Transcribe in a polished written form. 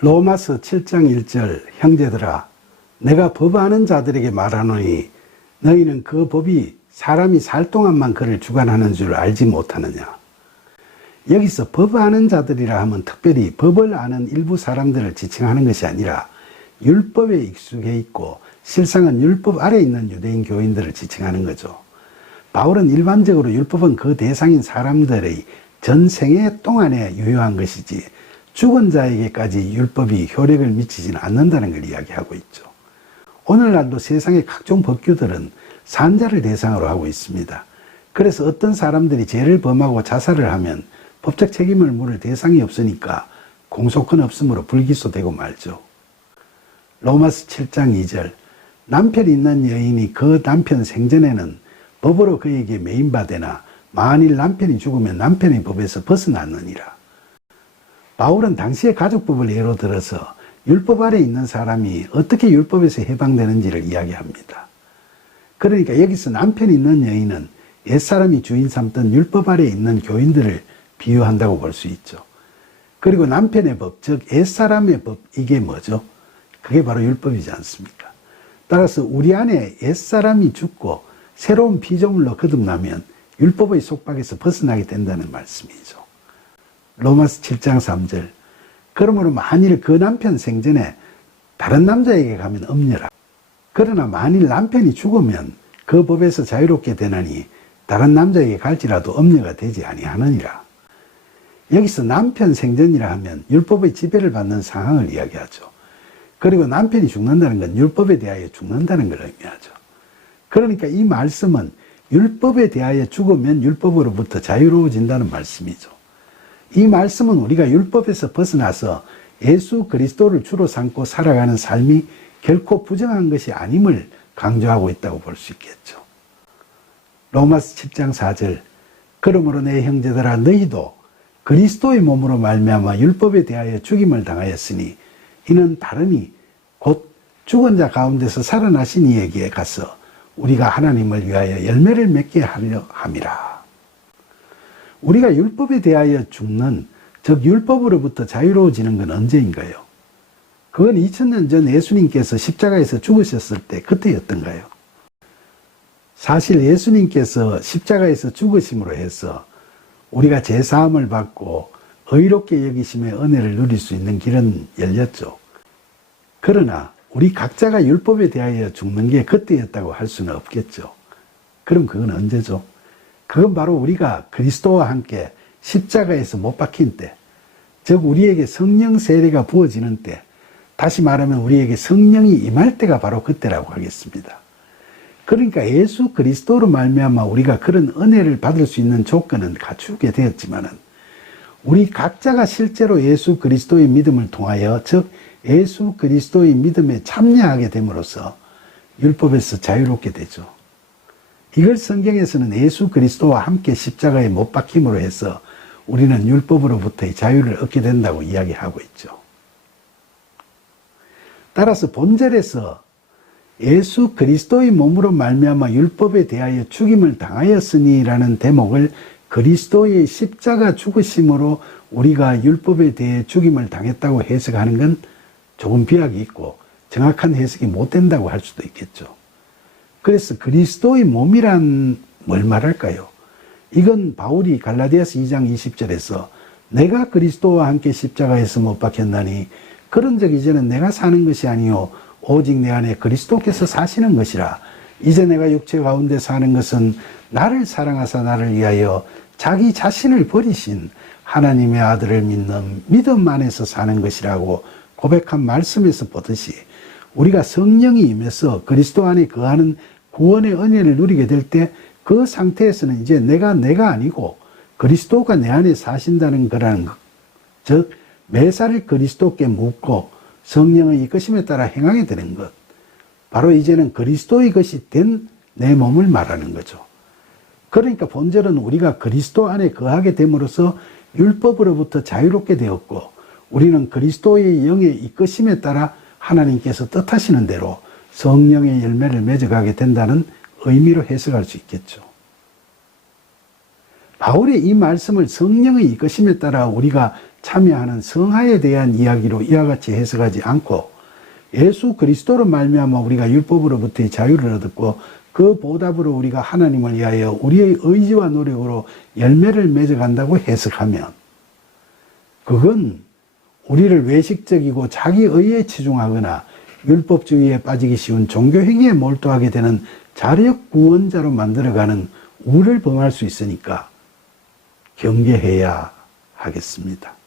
로마서 7장 1절 형제들아 내가 법아는 자들에게 말하노니 너희는 그 법이 사람이 살 동안만 그를 주관하는 줄 알지 못하느냐. 여기서 법아는 자들이라 하면 특별히 법을 아는 일부 사람들을 지칭하는 것이 아니라 율법에 익숙해 있고 실상은 율법 아래 있는 유대인 교인들을 지칭하는 거죠. 바울은 일반적으로 율법은 그 대상인 사람들의 전생애 동안에 유효한 것이지 죽은 자에게까지 율법이 효력을 미치지는 않는다는 걸 이야기하고 있죠. 오늘날도 세상의 각종 법규들은 산자를 대상으로 하고 있습니다. 그래서 어떤 사람들이 죄를 범하고 자살을 하면 법적 책임을 물을 대상이 없으니까 공소권 없으므로 불기소되고 말죠. 로마서 7장 2절 남편이 있는 여인이 그 남편 생전에는 법으로 그에게 매인바되나 만일 남편이 죽으면 남편의 법에서 벗어났느니라. 바울은 당시의 가족법을 예로 들어서 율법 아래 있는 사람이 어떻게 율법에서 해방되는지를 이야기합니다. 그러니까 여기서 남편이 있는 여인은 옛사람이 주인 삼던 율법 아래 있는 교인들을 비유한다고 볼 수 있죠. 그리고 남편의 법, 즉 옛사람의 법, 이게 뭐죠? 그게 바로 율법이지 않습니까? 따라서 우리 안에 옛사람이 죽고 새로운 피조물로 거듭나면 율법의 속박에서 벗어나게 된다는 말씀이죠. 로마서 7장 3절 그러므로 만일 그 남편 생전에 다른 남자에게 가면 엄려라. 그러나 만일 남편이 죽으면 그 법에서 자유롭게 되나니 다른 남자에게 갈지라도 엄려가 되지 아니하느니라. 여기서 남편 생전이라 하면 율법의 지배를 받는 상황을 이야기하죠. 그리고 남편이 죽는다는 건 율법에 대하여 죽는다는 걸 의미하죠. 그러니까 이 말씀은 율법에 대하여 죽으면 율법으로부터 자유로워진다는 말씀이죠. 이 말씀은 우리가 율법에서 벗어나서 예수 그리스도를 주로 삼고 살아가는 삶이 결코 부정한 것이 아님을 강조하고 있다고 볼 수 있겠죠. 로마서 10장 4절 그러므로 내 형제들아 너희도 그리스도의 몸으로 말미암아 율법에 대하여 죽임을 당하였으니 이는 다름이 곧 죽은 자 가운데서 살아나신 이에게 가서 우리가 하나님을 위하여 열매를 맺게 하려 함이라. 우리가 율법에 대하여 죽는, 즉 율법으로부터 자유로워지는 건 언제인가요? 그건 2000년 전 예수님께서 십자가에서 죽으셨을 때 그때였던가요? 사실 예수님께서 십자가에서 죽으심으로 해서 우리가 죄사함을 받고 의롭게 여기심의 은혜를 누릴 수 있는 길은 열렸죠. 그러나 우리 각자가 율법에 대하여 죽는 게 그때였다고 할 수는 없겠죠. 그럼 그건 언제죠? 그건 바로 우리가 그리스도와 함께 십자가에서 못 박힌 때, 즉 우리에게 성령 세례가 부어지는 때, 다시 말하면 우리에게 성령이 임할 때가 바로 그때라고 하겠습니다. 그러니까 예수 그리스도로 말미암아 우리가 그런 은혜를 받을 수 있는 조건은 갖추게 되었지만은 우리 각자가 실제로 예수 그리스도의 믿음을 통하여, 즉 예수 그리스도의 믿음에 참여하게 됨으로써 율법에서 자유롭게 되죠. 이걸 성경에서는 예수 그리스도와 함께 십자가에 못 박힘으로 해서 우리는 율법으로부터의 자유를 얻게 된다고 이야기하고 있죠. 따라서 본절에서 예수 그리스도의 몸으로 말미암아 율법에 대하여 죽임을 당하였으니라는 대목을 그리스도의 십자가 죽으심으로 우리가 율법에 대해 죽임을 당했다고 해석하는 건 조금 비약이 있고 정확한 해석이 못 된다고 할 수도 있겠죠. 그래서 그리스도의 몸이란 뭘 말할까요? 이건 바울이 갈라디아서 2장 20절에서 내가 그리스도와 함께 십자가에서 못 박혔나니 그런 적 이제는 내가 사는 것이 아니요 오직 내 안에 그리스도께서 사시는 것이라. 이제 내가 육체 가운데 사는 것은 나를 사랑하사 나를 위하여 자기 자신을 버리신 하나님의 아들을 믿는 믿음 안에서 사는 것이라고 고백한 말씀에서 보듯이 우리가 성령이 임해서 그리스도 안에 거하는 구원의 은혜를 누리게 될 때 그 상태에서는 이제 내가 아니고 그리스도가 내 안에 사신다는 거라는 것. 즉 매사를 그리스도께 묻고 성령의 이끄심에 따라 행하게 되는 것. 바로 이제는 그리스도의 것이 된 내 몸을 말하는 거죠. 그러니까 본절은 우리가 그리스도 안에 거하게 됨으로써 율법으로부터 자유롭게 되었고 우리는 그리스도의 영의 이끄심에 따라 하나님께서 뜻하시는 대로 성령의 열매를 맺어가게 된다는 의미로 해석할 수 있겠죠. 바울의 이 말씀을 성령의 이끄심에 따라 우리가 참여하는 성화에 대한 이야기로 이와 같이 해석하지 않고 예수 그리스도로 말미암아 우리가 율법으로부터의 자유를 얻었고 그 보답으로 우리가 하나님을 위하여 우리의 의지와 노력으로 열매를 맺어간다고 해석하면 그건 우리를 외식적이고 자기의에 치중하거나 율법주의에 빠지기 쉬운 종교행위에 몰두하게 되는 자력 구원자로 만들어가는 우를 범할 수 있으니까 경계해야 하겠습니다.